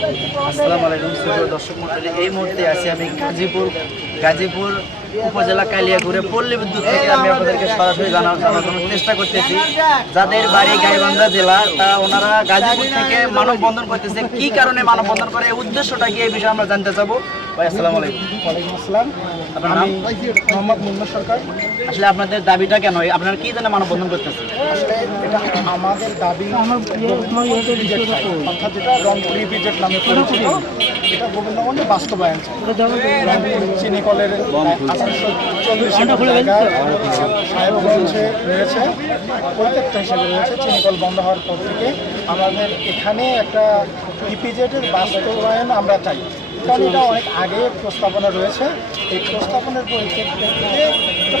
আসসালামু আলাইকুম সুপ্রিয় দর্শক মণ্ডলী, এই মুহূর্তে আছি আমি গাজীপুর উপজেলা কালিয়াকুড়ে পল্লী বিদ্যুৎ থেকে। আমি আপনাদেরকে সরাসরি জানানোর চেষ্টা করতেছি যাদের বাড়ি গাইবান্ধা জেলা, তা ওনারা গাজীপুর থেকে মানববন্ধন করতেছে। কি কারণে মানববন্ধন করে, উদ্দেশ্যটা কি, এই বিষয়ে আমরা জানতে চাবো। ভাই আসসালামু আলাইকুম। ওয়ালাইকুম আসসালাম। আপনার নাম? মোহাম্মদ মুন্না সরকার। আসলে আপনাদের দাবিটা কেন, আপনারা কি জন্য মানববন্ধন করতেছেন? আসলে এটা আমাদের দাবি, অর্থাৎ যেটা রংপুর ইপিজেড নামে পরিচিত, এটা গোবিন্দগঞ্জে বাস্তবায়ন চিনিকলের 1840 জায়গায় সাহেবগঞ্জে রয়েছে, পরিত্যক্ত হিসেবে রয়েছে। চিনিকল বন্ধ হওয়ার পর থেকে আমাদের এখানে একটা ইপিজেডের বাস্তবায়ন আমরা চাই, কারণ এটা অনেক আগে প্রস্তাবনা রয়েছে। এই প্রস্তাবনার পরিপ্রেক্ষিতে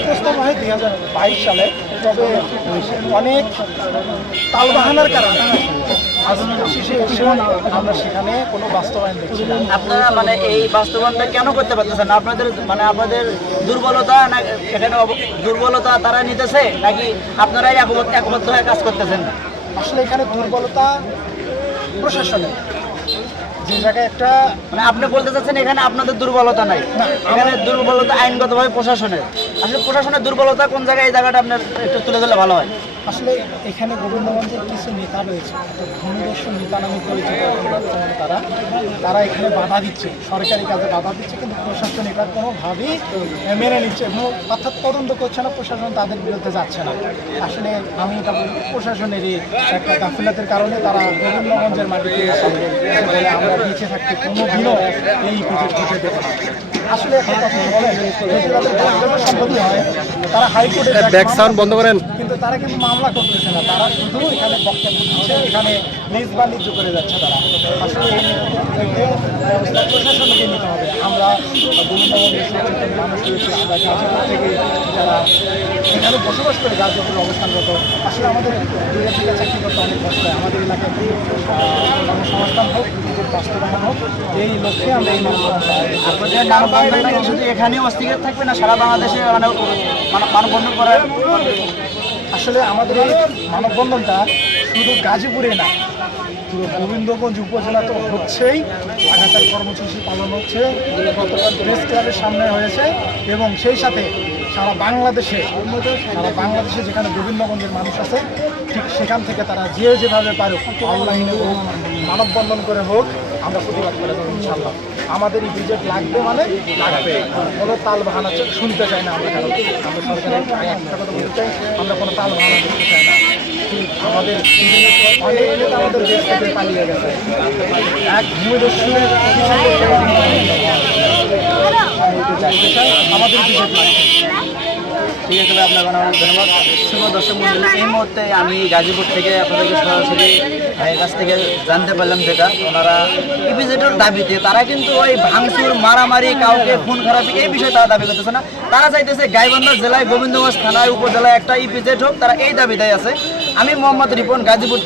প্রস্তাব হয় 2022 সালে, তবে অনেক তালবাহানার কারণে আমরা সেখানে কোনো বাস্তবায়ন দেখছি না। আপনারা মানে এই বাস্তবায়নটা কেন করতে পারতেছেন না? আপনাদের দুর্বলতা, না এখানে দুর্বলতা তারা নিতেছে, নাকি আপনারাই একমত হয়ে কাজ করতেছেন? আসলে এখানে দুর্বলতা প্রশাসনের, যে জায়গায় একটা মানে আপনি বলতে চাচ্ছেন এখানে আপনাদের দুর্বলতা নাই, এখানে দুর্বলতা আইনগতভাবে প্রশাসনের। আসলে প্রশাসনের দুর্বলতা কোন জায়গায়, এই জায়গাটা আপনার একটু তুলে ধরলে ভালো হয়। আসলে এখানে গোবিন্দগঞ্জের কিছু নেতা রয়েছে, ভূমিদস্যু নেতা নামে পরিচিত বর্তমানে তারা এখানে বাধা দিচ্ছে, সরকারি কাজে বাধা দিচ্ছে, কিন্তু প্রশাসন এটা কোনোভাবেই মেনে নিচ্ছে এবং অর্থাৎ তদন্ত করছে না, প্রশাসন তাদের বিরুদ্ধে যাচ্ছে না। আসলে আমি এটা বলি, প্রশাসনেরই একটা গাফিলতির কারণে তারা গোবিন্দগঞ্জের মাটিতে বলে আমরা বেঁচে থাকতে কোনোদিনও এই প্রজেক্ট ঘটে দেবে না। আসলে একটা কথা বলেন, যদি তাদের ব্যক্তিগত সম্পত্তি হয়, তারা হাইকোর্টে বন্ধ করেন, কিন্তু তারা কিন্তু মামলা করতেছে না, তারা শুধু এখানে বক্তব্য দিচ্ছে, এখানে নিজ বাণিজ্য করে যাচ্ছে তারা। আসলে এই ব্যবস্থা প্রশাসনকে নিতে হবে। আমরা গোবিন্দগঞ্জের সচেতন মানুষ রয়েছে, আমরা গাজীপুর থেকে যারা এখানে বসবাস করে গাজীপুরে অবস্থানরত, আসলে আমাদের দূরে থেকে চাকরি করতে অনেক কষ্ট হয়। আমাদের এলাকায় কর্মসংস্থান হোক, নিজের বাস্তবায়ন হোক, এই লক্ষ্যে আমরা এই আপনাদের মানববন্ধনটা কি শুধু এখানেই অস্থির থাকবে, না সারা বাংলাদেশে মানে মানববন্ধন করার? আসলে আমাদের এই মানববন্ধনটা শুধু গাজীপুরে না, পুরো গোবিন্দগঞ্জ উপজেলা তো হচ্ছেই, লাগাতার কর্মসূচি পালন হচ্ছে। গতকাল প্রেস ক্লাবের সামনে হয়েছে এবং সেই সাথে সারা বাংলাদেশে যেখানে গোবিন্দগঞ্জের মানুষ আছে, ঠিক সেখান থেকে তারা যেভাবে পারুক, অনলাইনে হোক, মানববন্ধন করে হোক, আমরা প্রতিবাদ করে দেবো ইনশাল্লাহ। আমাদের এই বিজেট লাগবে মানে লাগবে, কোনো তাল বাহানা শুনতে চাই না আমরা, কারণ আমরা সরকারের একটা কথা বলতে চাই, আমরা কোনো তাল বাহানা দেখতে চাই না। আমাদের অনেক নেতা আমাদের দেশ থেকে পালিয়ে গেছে, এক ভূমিদস্যুর আমাদের বিজেট লাগবে। ঠিক আছে ভাই, আপনাকে অনেক ধন্যবাদ। শুভ দর্শক মণ্ডলী, এই মুহূর্তে আমি গাজীপুর থেকে আপনাদেরকে সরাসরি ভাইয়ের কাছ থেকে জানতে পারলাম যেটা ওনারা ইপিজেডের দাবিতে, তারা কিন্তু ওই ভাঙচুর, মারামারি, কাউকে খুন খারাপি, এই বিষয়ে তারা দাবি করতেছে না। তারা চাইতেছে গাইবান্ধা জেলায় গোবিন্দগঞ্জ থানায় উপজেলায় একটা ইপিজেড হোক, তারা এই দাবিটাই আছে। আমি মোহাম্মদ রিপন, গাজীপুর।